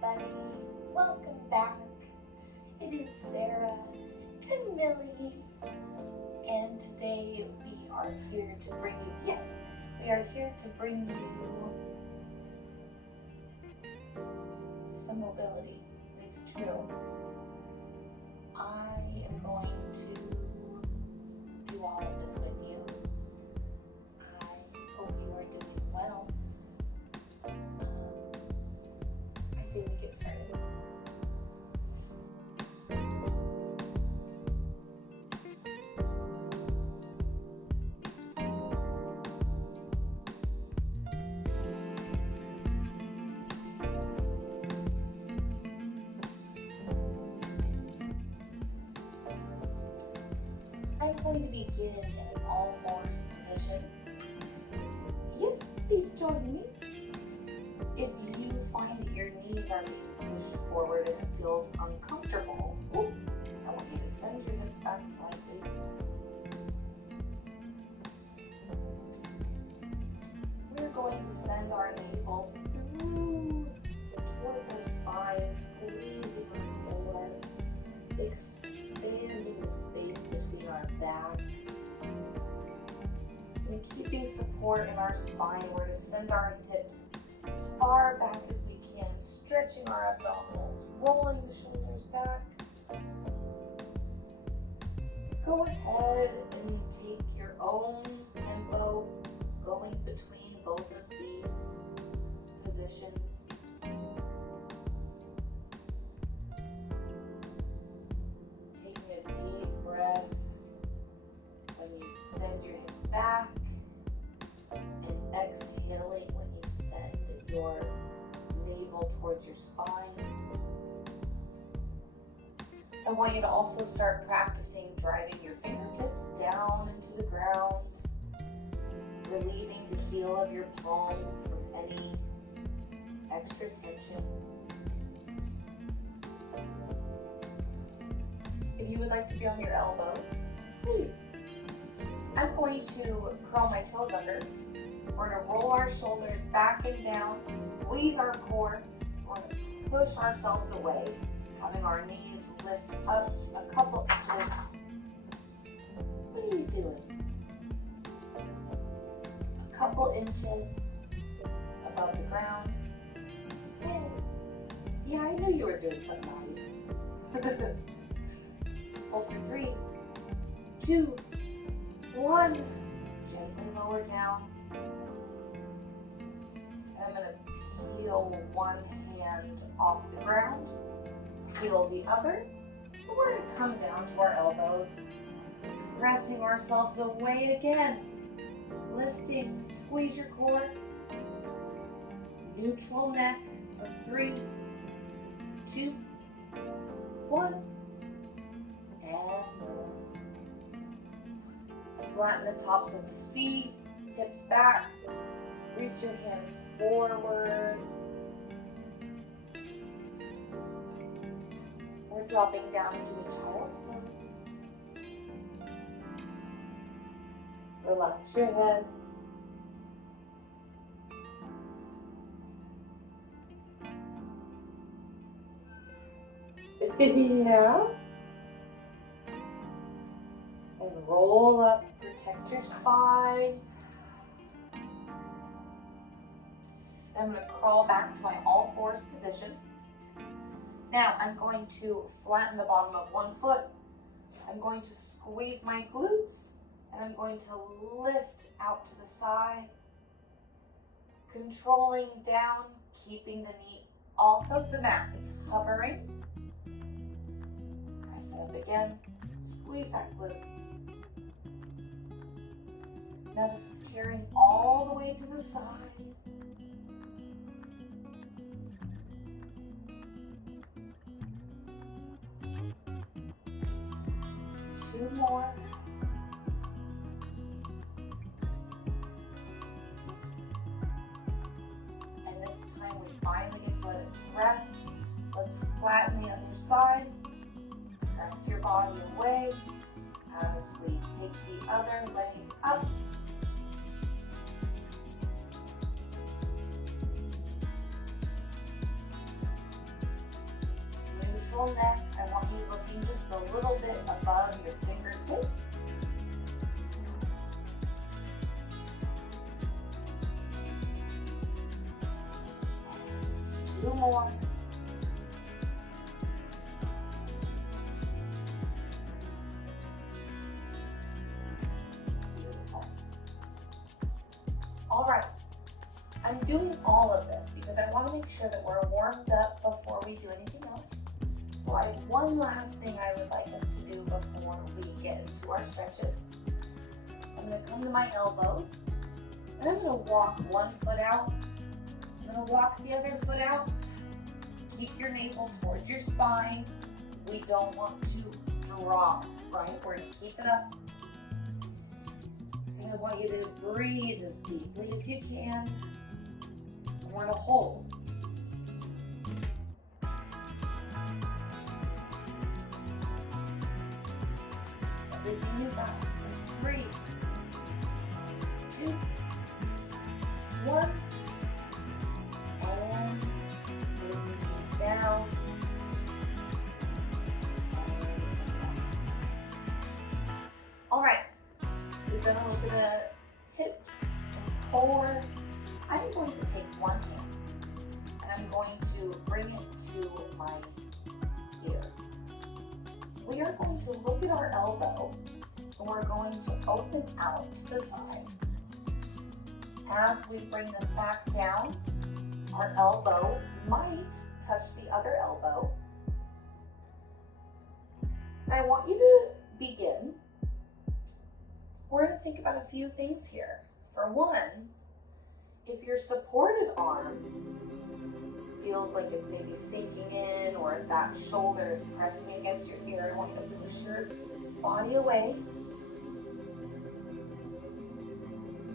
everybody. Welcome back. It is Sarah and Millie, and today we are here to bring you, some mobility. It's true. I am going to do all of this with you. I hope you are doing well. I say we get started. I'm going to begin in an all-fours position. Yes, please join me. If you find that your knees are being pushed forward and it feels uncomfortable, I want you to send your hips back slightly. We're going to send our navel through towards our spine, squeezing our core, expanding the space between our back, and keeping support in our spine. We're going to send our hips as far back as we can, stretching our abdominals, rolling the shoulders back. Go ahead and take your own tempo going between both of these positions. Taking a deep breath when you send your hips back, and exhaling when you send your navel towards your spine. I want you to also start practicing driving your fingertips down into the ground, relieving the heel of your palm from any extra tension. If you would like to be on your elbows, please. I'm going to curl my toes under. We're going to roll our shoulders back and down, squeeze our core. We're going to push ourselves away, having our knees lift up a couple inches. What are you doing? A couple inches above the ground. Hey. Yeah, I knew you were doing something naughty. Hold for 3, 2, 1. Gently lower down. And I'm going to peel one hand off the ground, peel the other, and we're going to come down to our elbows, pressing ourselves away again, lifting, squeeze your core, neutral neck for 3, 2, 1, and lower. Flatten the tops of the feet, hips back, reach your hands forward. We're dropping down into a child's pose. Relax your head. Yeah. And roll up, protect your spine. I'm going to crawl back to my all-fours position. Now I'm going to flatten the bottom of one foot. I'm going to squeeze my glutes, and I'm going to lift out to the side, controlling down, keeping the knee off of the mat. It's hovering. Press it up again. Squeeze that glute. Now this is carrying all the way to the side. 2 more. And this time we finally get to let it rest. Let's flatten the other side. Press your body away as we take the other leg up. full neck. I want you looking just a little bit above your fingertips. 2 more. Beautiful. All right. I'm doing all of this because I want to make sure that we're warmed up before we do anything else. So I have one last thing I would like us to do before we get into our stretches. I'm going to come to my elbows and I'm going to walk one foot out. I'm going to walk the other foot out. Keep your navel towards your spine. We don't want to drop, right? We're going to keep it up. And I want you to breathe as deeply as you can. We're going to hold. Everything you got. 3, 2, 1. And bring the knees down. All right. We're going to look at the hips and core. I'm going to take one hand and I'm going to bring it to my ear. We are going to look at our elbow and we're going to open out to the side. As we bring this back down, our elbow might touch the other elbow. And I want you to begin. We're going to think about a few things here. For one, if your supported arm feels like it's maybe sinking in, or if that shoulder is pressing against your ear, I want you to push your body away.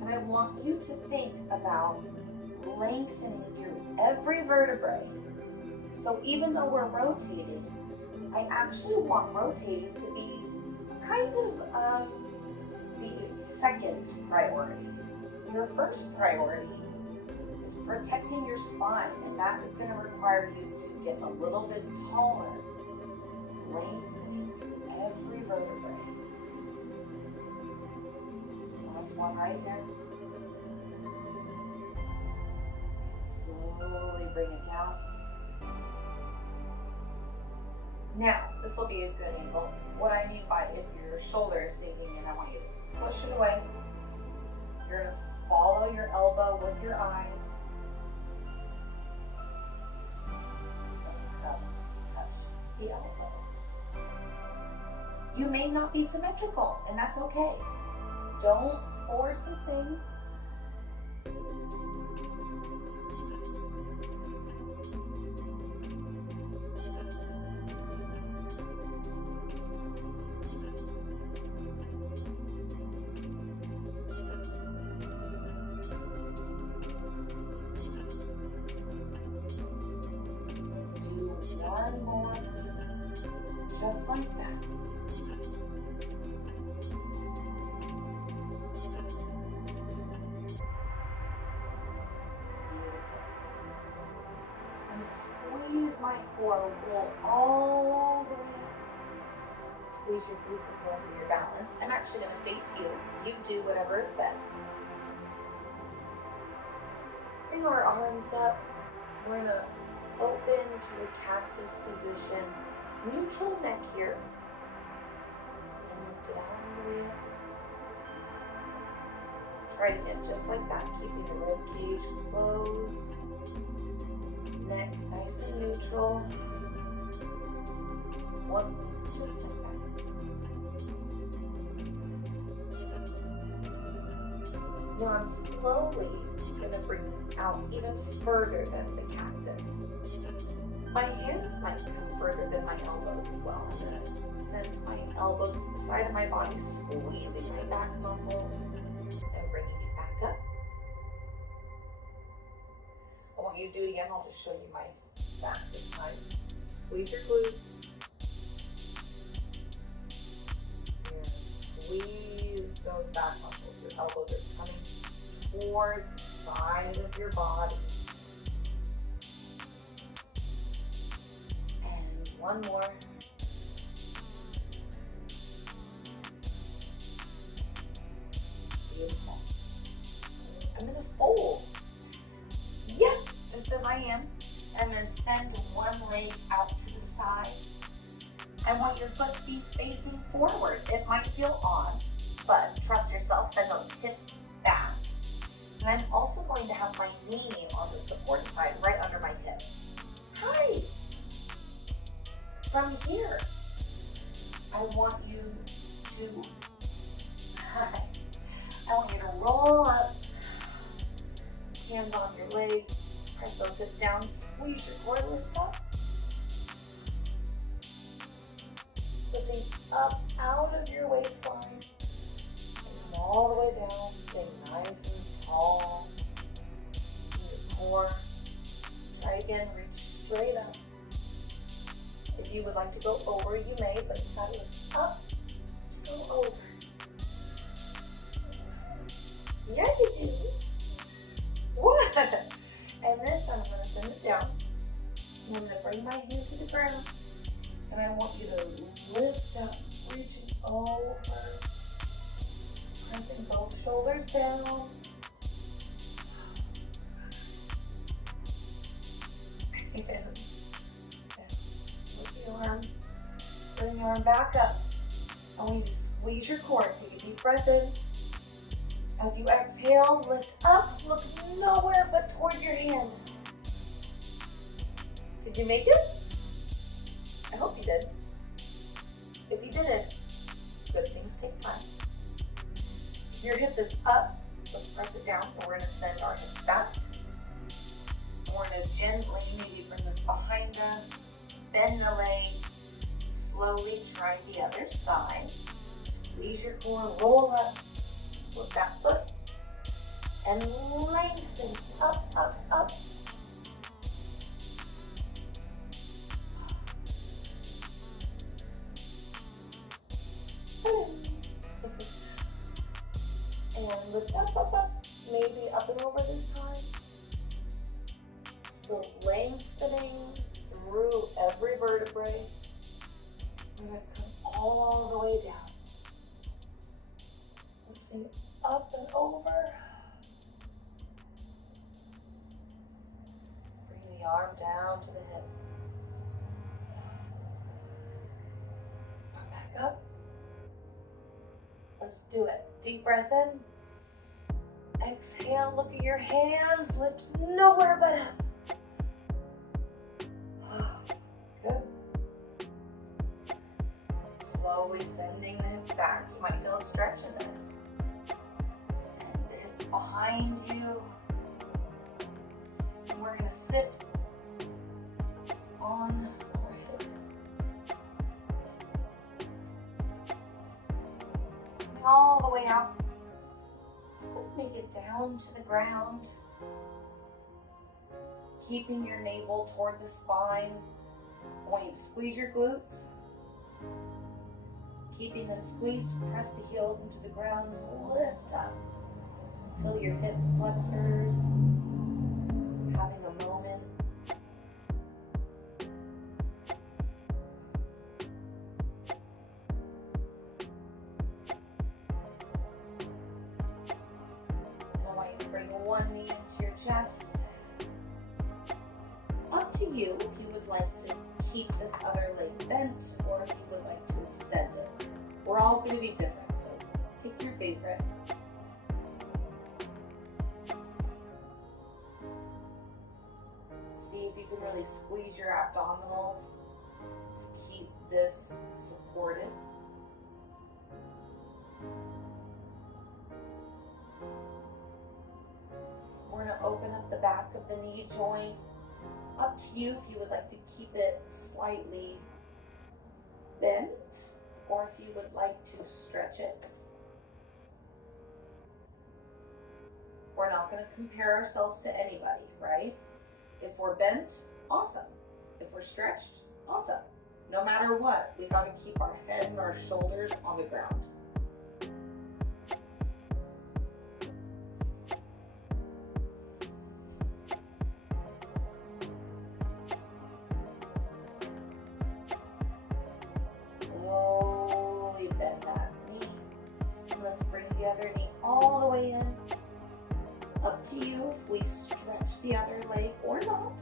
And I want you to think about lengthening through every vertebrae. So even though we're rotating, I actually want rotating to be kind of the second priority. Your first priority is protecting your spine, and that is going to require you to get a little bit taller, lengthening through every vertebrae. Last one right here. Slowly bring it down. Now, this will be a good angle. What I mean by if your shoulder is sinking in, I want you to push it away. You're going to follow your elbow with your eyes. And come touch the elbow. You may not be symmetrical, and that's okay. Don't force a thing. One more, just like that. Beautiful. I'm going to squeeze my core, roll all the way up. Squeeze your glutes as well so you're balanced. I'm actually going to face you. You do whatever is best. Bring our arms up. We're going to open to a cactus position, neutral neck here, and lift it all the way up. Try it again, just like that, keeping the rib cage closed, neck nice and neutral. One more, just like that. Now I'm slowly going to bring this out even further than the cactus. My hands might come further than my elbows as well. I'm going to send my elbows to the side of my body, squeezing my back muscles and bringing it back up. I want you to do it again. I'll just show you my back this time. Squeeze your glutes. And squeeze those back muscles. Your elbows are coming toward the side of your body. one more. Beautiful. I'm gonna fold. Yes, just as I am. I'm gonna send one leg out to the side. I want your foot to be facing forward. It might feel odd, but trust yourself, send those hips back. And I'm also going to have my knee on the support side, right under my hip. Hi. From here, I want you to, I want you to roll up, hands on your leg, press those hips down, squeeze your core, lift up. Lifting up out of your waistline, and come all the way down, stay nice and tall. Your core. Try again, reach straight up. If you would like to go over, you may, but you gotta lift up to go over. Yeah, you do. What? And this, I'm gonna send it down. I'm gonna bring my hand to the ground. And I want you to lift up, reaching over, pressing both shoulders down. And lift your arm, bring your arm back up. I want you to squeeze your core. Take a deep breath in. As you exhale, lift up, look nowhere but toward your hand. Did you make it? I hope you did. If you didn't, good things take time. If your hip is up, let's press it down, and we're gonna send our hips back. We're gonna gently maybe bring this behind us, bend the leg, slowly try the other side. Squeeze your core, roll up, flip that foot, and lengthen up, up, up. And lift up, up, up, maybe up and over this time. Still lengthening through every vertebrae. We're gonna come all the way down. Lifting up and over. Bring the arm down to the hip. Arm back up. Let's do it. Deep breath in. Exhale, look at your hands. Lift nowhere but up. Good. Slowly sending the hips back. You might feel a stretch in this. Send the hips behind you. And we're going to sit on our hips. Coming all the way out. Let's make it down to the ground. Keeping your navel toward the spine. I want you to squeeze your glutes. Keeping them squeezed, press the heels into the ground, lift up. Feel your hip flexors, having a moment. And I want you to bring one knee into your chest. Up to you if you would like to keep this other leg bent or if you would like to extend it. We're all going to be different, so pick your favorite. See if you can really squeeze your abdominals to keep this supported. We're going to open up the back of the knee joint. Up to you if you would like to keep it slightly bent or if you would like to stretch it. We're not going to compare ourselves to anybody, right? If we're bent, awesome. If we're stretched, awesome. No matter what, we got to keep our head and our shoulders on the ground. to you if we stretch the other leg or not.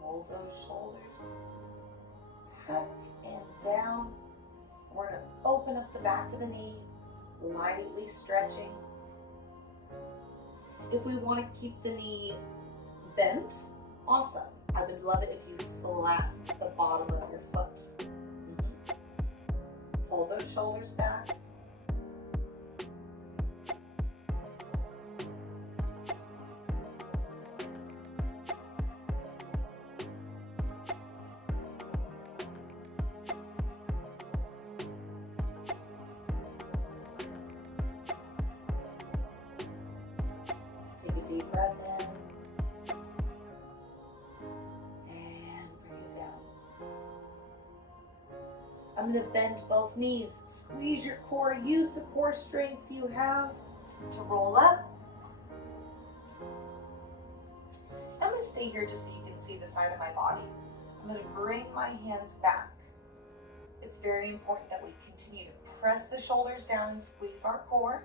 Roll those shoulders back and down. We're going to open up the back of the knee, lightly stretching. If we want to keep the knee bent, awesome. I would love it if you flattened the bottom of your foot. Pull those shoulders back. Take a deep breath in. I'm going to bend both knees. Squeeze your core. Use the core strength you have to roll up. I'm going to stay here just so you can see the side of my body. I'm going to bring my hands back. It's very important that we continue to press the shoulders down and squeeze our core.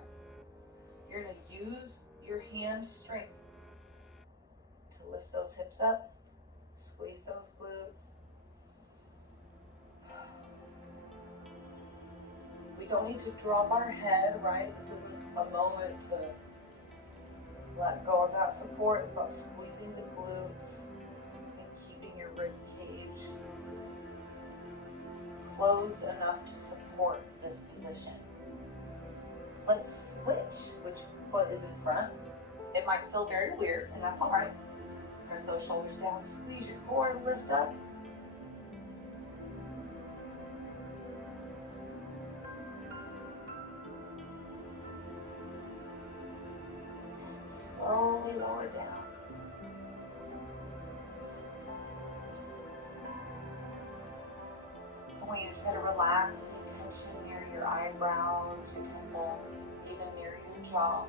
You're going to use your hand strength to lift those hips up, squeeze those glutes. We don't need to drop our head, right? This isn't a moment to let go of that support. It's about squeezing the glutes and keeping your rib cage closed enough to support this position. Let's switch which foot is in front. It might feel very weird, and that's all right. Press those shoulders down, squeeze your core, lift up. Slowly lower down. I want you to try to relax any tension near your eyebrows, your temples, even near your jaw.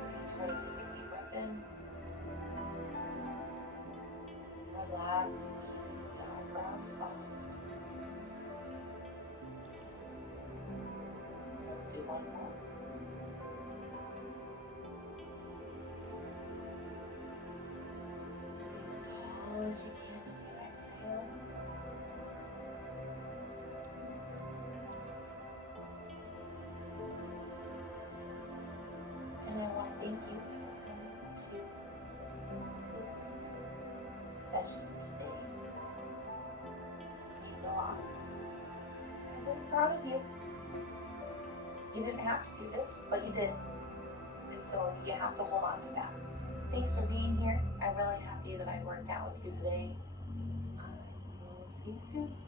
We're going to try to take a deep breath in. Relax, keeping the eyebrows soft. Let's do one more. Stay as tall as you can as you exhale. And I want to thank you for coming to this session today. It means a lot. I'm very proud of you. You didn't have to do this, but you did. And so you have to hold on to that. Thanks for being here. I'm really happy that I worked out with you today. I will see you soon.